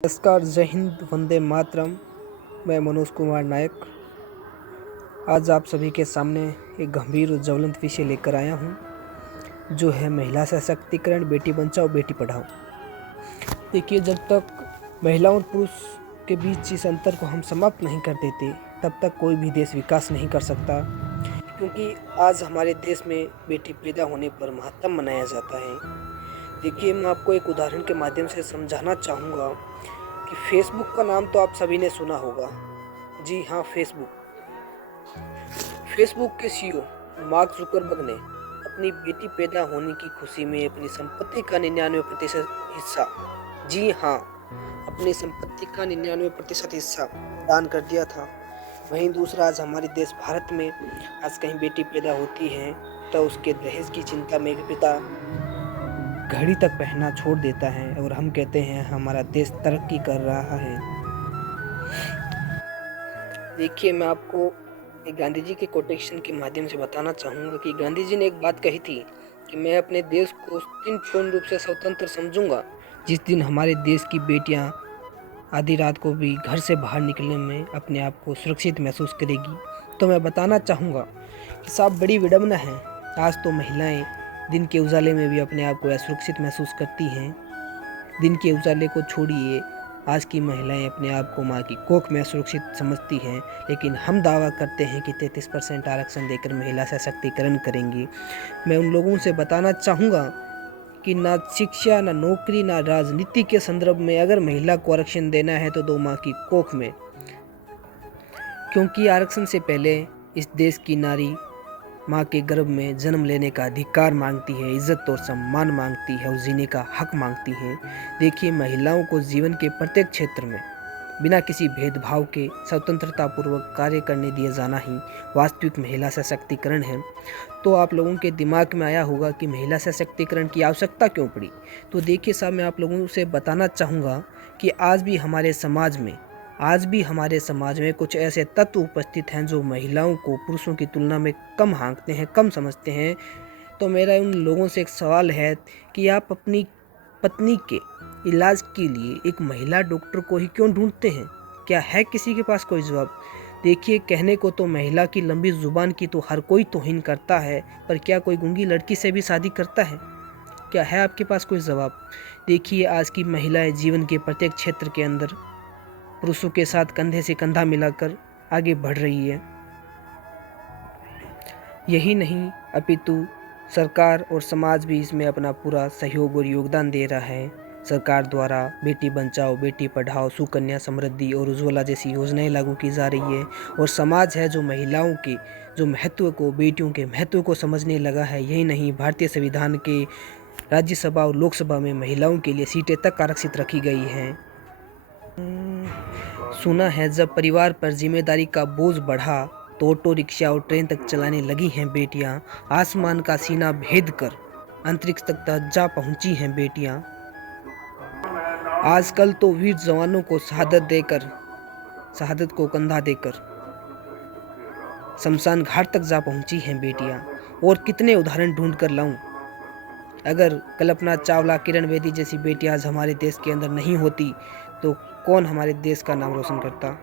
नमस्कार, जय हिंद, वंदे मातरम। मैं मनोज कुमार नायक आज आप सभी के सामने एक गंभीर और ज्वलंत विषय लेकर आया हूं, जो है महिला सशक्तिकरण, बेटी बचाओ बेटी पढ़ाओ। देखिए, जब तक महिला और पुरुष के बीच इस अंतर को हम समाप्त नहीं कर देते, तब तक कोई भी देश विकास नहीं कर सकता। क्योंकि आज हमारे देश में बेटी पैदा होने पर महत्तम मनाया जाता है। देखिए, मैं आपको एक उदाहरण के माध्यम से समझाना चाहूँगा कि फेसबुक का नाम तो आप सभी ने सुना होगा। जी हाँ, फेसबुक के सीईओ मार्क जुकरबर्ग ने अपनी बेटी पैदा होने की खुशी में अपनी संपत्ति का 99% हिस्सा, जी हाँ, अपनी संपत्ति का 99% हिस्सा दान कर दिया था। वहीं दूसरा, आज हमारे देश भारत में आज कहीं बेटी पैदा होती है तो उसके दहेज की चिंता में पिता घड़ी तक पहनना छोड़ देता है और हम कहते हैं हमारा देश तरक्की कर रहा है। देखिए, मैं आपको एक गांधी जी के कोटेशन के माध्यम से बताना चाहूँगा कि गांधी जी ने एक बात कही थी कि मैं अपने देश को उस दिन पूर्ण रूप से स्वतंत्र समझूंगा जिस दिन हमारे देश की बेटियां आधी रात को भी घर से बाहर निकलने में अपने आप को सुरक्षित महसूस करेगी। तो मैं बताना चाहूँगा कि साहब, बड़ी विडंबना है, आज तो महिलाएं दिन के उजाले में भी अपने आप को असुरक्षित महसूस करती हैं। दिन के उजाले को छोड़िए, आज की महिलाएं अपने आप को माँ की कोख में असुरक्षित समझती हैं, लेकिन हम दावा करते हैं कि 33% आरक्षण देकर महिला सशक्तिकरण करेंगे। मैं उन लोगों से बताना चाहूँगा कि ना शिक्षा, ना नौकरी, ना राजनीति के संदर्भ में अगर महिला को आरक्षण देना है तो दो माँ की कोख में, क्योंकि आरक्षण से पहले इस देश की नारी माँ के गर्भ में जन्म लेने का अधिकार मांगती है, इज्जत और सम्मान मांगती है और जीने का हक मांगती है। देखिए, महिलाओं को जीवन के प्रत्येक क्षेत्र में बिना किसी भेदभाव के स्वतंत्रतापूर्वक कार्य करने दिया जाना ही वास्तविक महिला सशक्तिकरण है। तो आप लोगों के दिमाग में आया होगा कि महिला सशक्तिकरण की आवश्यकता क्यों पड़ी। तो देखिए साहब, मैं आप लोगों से बताना चाहूँगा कि आज भी हमारे समाज में कुछ ऐसे तत्व उपस्थित हैं जो महिलाओं को पुरुषों की तुलना में कम आंकते हैं, कम समझते हैं। तो मेरा उन लोगों से एक सवाल है कि आप अपनी पत्नी के इलाज के लिए एक महिला डॉक्टर को ही क्यों ढूंढते हैं? क्या है किसी के पास कोई जवाब? देखिए, कहने को तो महिला की लंबी जुबान की तो हर कोई तौहीन करता है, पर क्या कोई गूंगी लड़की से भी शादी करता है? क्या है आपके पास कोई जवाब? देखिए, आज की महिलाएं जीवन के प्रत्येक क्षेत्र के अंदर पुरुषों के साथ कंधे से कंधा मिलाकर आगे बढ़ रही है। यही नहीं, अपितु सरकार और समाज भी इसमें अपना पूरा सहयोग और योगदान दे रहा है। सरकार द्वारा बेटी बचाओ बेटी पढ़ाओ, सुकन्या समृद्धि और उज्ज्वला जैसी योजनाएं लागू की जा रही है। और समाज है जो महिलाओं के महत्व को, बेटियों के महत्व को समझने लगा है। यही नहीं, भारतीय संविधान के राज्यसभा और लोकसभा में महिलाओं के लिए सीटें तक आरक्षित रखी गई हैं। सुना है जब परिवार पर जिम्मेदारी का बोझ बढ़ा तो ऑटो रिक्शा और ट्रेन तक चलाने लगी हैं बेटियां। आसमान का सीना भेद कर अंतरिक्ष तक जा पहुंची हैं बेटियां। आजकल तो वीर जवानों को शहादत को कंधा देकर शमशान घाट तक जा पहुंची हैं बेटियां। और कितने उदाहरण ढूंढ कर लाऊं? अगर कल्पना चावला, किरण बेदी जैसी बेटियां आज हमारे देश के अंदर नहीं होती तो कौन हमारे देश का नाम रोशन करता?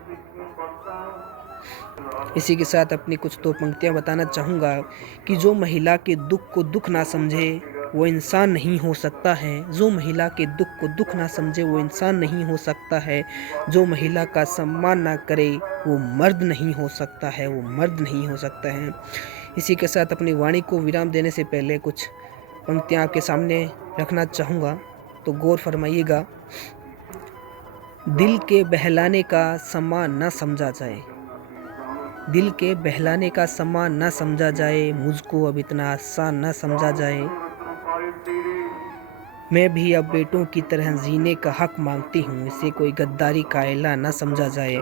इसी के साथ अपनी कुछ तो पंक्तियां बताना चाहूँगा कि जो महिला के दुख को दुख ना समझे वो इंसान नहीं हो सकता है। जो महिला के दुख को दुख ना समझे वो इंसान नहीं हो सकता है। जो महिला का सम्मान ना करे वो मर्द नहीं हो सकता है, वो मर्द नहीं हो सकता है। इसी के साथ अपनी वाणी को विराम देने से पहले कुछ पंक्तियां आपके सामने रखना चाहूँगा, तो गौर फरमाइएगा। दिल के बहलाने का सम्मान न समझा जाए, दिल के बहलाने का सम्मान न समझा जाए, मुझको अब इतना आसान न समझा जाए। मैं भी अब बेटों की तरह जीने का हक मांगती हूँ, इसे कोई गद्दारी का एला न समझा जाए।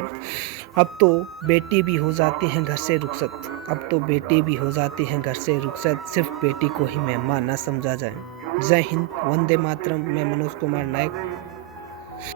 अब तो बेटी भी हो जाती हैं घर से रुखसत, अब तो बेटी भी हो जाती हैं घर से रुखसत, सिर्फ बेटी को ही मेहमान न समझा जाए। जय हिंद, वंदे मातरम। मैं मनोज कुमार नायक।